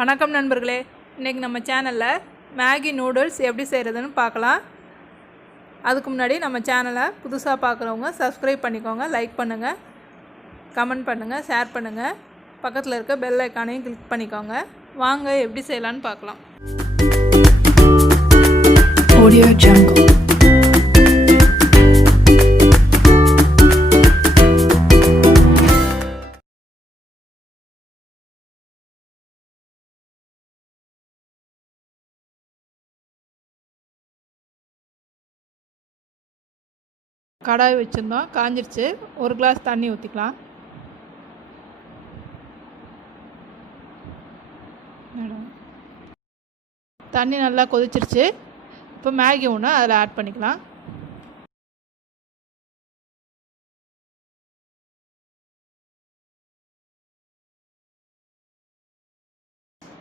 வணக்கம் நண்பர்களே, இன்றைக்கி நம்ம சேனலில் மேகி நூடுல்ஸ் எப்படி செய்கிறதுன்னு பார்க்கலாம். அதுக்கு முன்னாடி நம்ம சேனலை புதுசாக பார்க்குறவங்க சப்ஸ்கிரைப் பண்ணிக்கோங்க, லைக் பண்ணுங்கள், கமெண்ட் பண்ணுங்கள், ஷேர் பண்ணுங்கள், பக்கத்தில் இருக்க பெல் ஐக்கானையும் கிளிக் பண்ணிக்கோங்க. வாங்க எப்படி செய்யலான்னு பார்க்கலாம். Audio Jungle. கடாய் வச்சுருந்தோம், காஞ்சிருச்சு. ஒரு கிளாஸ் தண்ணி ஊற்றிக்கலாம். தண்ணி நல்லா கொதிச்சிருச்சு. இப்போ மேகி ஒன்று அதில் ஆட் பண்ணிக்கலாம்.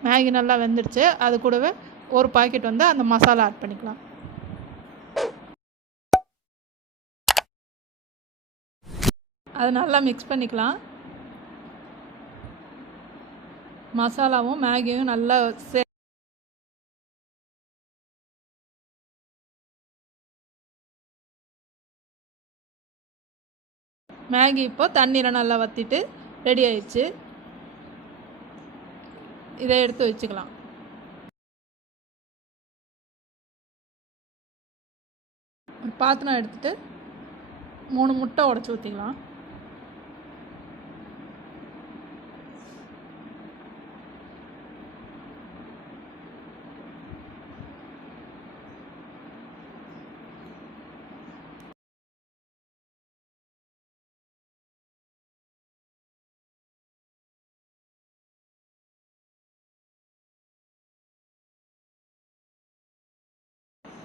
மேகி நல்லா வெந்துடுச்சு. அது கூடவே ஒரு பாக்கெட் வந்து அந்த மசாலா ஆட் பண்ணிக்கலாம். அது நல்லா மிக்ஸ் பண்ணிக்கலாம். மசாலாவும் மேகியும் நல்லா மேகி இப்போ தண்ணீரை நல்லா வற்றிட்டு ரெடி ஆயிடுச்சு. இதை எடுத்து வச்சுக்கலாம். ஒரு பாத்திரம் எடுத்துட்டு 3 முட்டை உடைச்சி ஊற்றிக்கலாம்.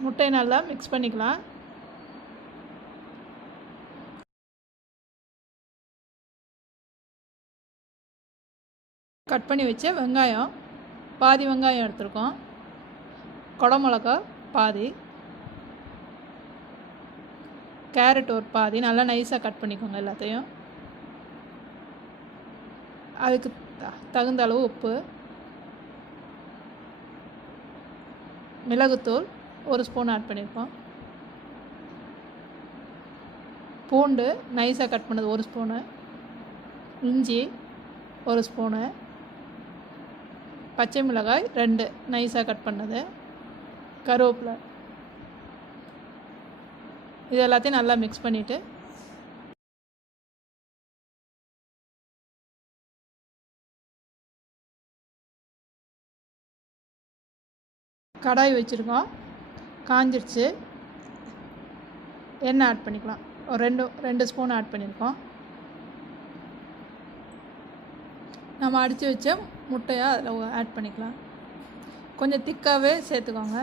முட்டையை நல்லா மிக்ஸ் பண்ணிக்கலாம். கட் பண்ணி வச்ச வெங்காயம், பாதி வெங்காயம் எடுத்துருக்கோம். குடமிளகா பாதி, கேரட் ஒரு பாதி, நல்லா நைஸாக கட் பண்ணிக்கோங்க எல்லாத்தையும். அதுக்கு தகுந்த அளவு உப்பு, மிளகுத்தூள் 1 ஸ்பூன் ஆட் பண்ணியிருக்கோம். பூண்டு நைஸாக கட் பண்ணது 1 ஸ்பூனு, இஞ்சி 1 ஸ்பூனு, பச்சை மிளகாய் 2 நைஸாக கட் பண்ணது, கருவேப்பிலை. இது எல்லாத்தையும் நல்லா மிக்ஸ் பண்ணிவிட்டு கடாய் வச்சுருக்கோம், காஞ்சிருச்சு. எண்ணெய் ஆட் பண்ணிக்கலாம். ஒரு 2 ஸ்பூன் ஆட் பண்ணியிருக்கோம். நம்ம அடித்து வச்ச முட்டையாக அதில் ஆட் பண்ணிக்கலாம். கொஞ்சம் திக்காகவே சேர்த்துக்கோங்க.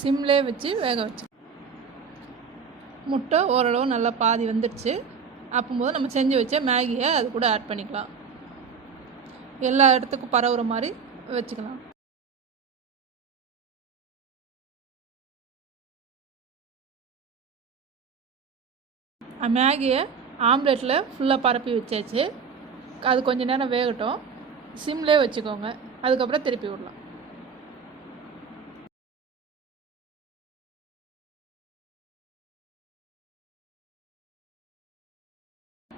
சிம்லே வச்சு வேக வச்சு. முட்டை ஓரளவு நல்லா பாதி வந்துடுச்சு. அப்போது நம்ம செஞ்சு வச்ச மேகியை அது கூட ஆட் பண்ணிக்கலாம். எல்லா இடத்துக்கும் பரவுற மாதிரி வச்சுக்கலாம். மேகியை ஆம்லெட்டில் ஃபுல்லாக பரப்பி வச்சாச்சு. அது கொஞ்சம் நேரம் வேகட்டும். சிம்லேயே வச்சுக்கோங்க. அதுக்கப்புறம் திருப்பி விடலாம்.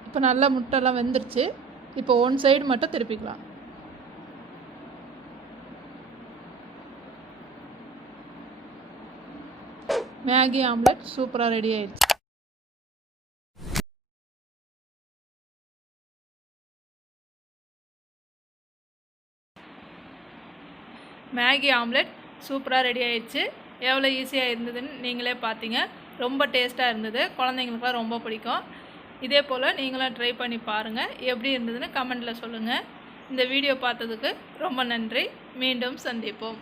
இப்போ நல்லா முட்டைலாம் வெந்துருச்சு. இப்போ 1 சைடு மட்டும் திருப்பிக்கலாம். மேகி ஆம்லெட் சூப்பராக ரெடி ஆயிடுச்சு. மேகி ஆம்லெட் சூப்பராக ரெடி ஆயிடுச்சு. எவ்வளோ ஈஸியாக இருந்ததுன்னு நீங்களே பார்த்தீங்க. ரொம்ப டேஸ்ட்டாக இருந்தது. குழந்தைங்களுக்குலாம் ரொம்ப பிடிக்கும். இதே போல் நீங்களும் ட்ரை பண்ணி பாருங்கள். எப்படி இருந்ததுன்னு கமெண்டில் சொல்லுங்கள். இந்த வீடியோ பார்த்ததுக்கு ரொம்ப நன்றி. மீண்டும் சந்திப்போம்.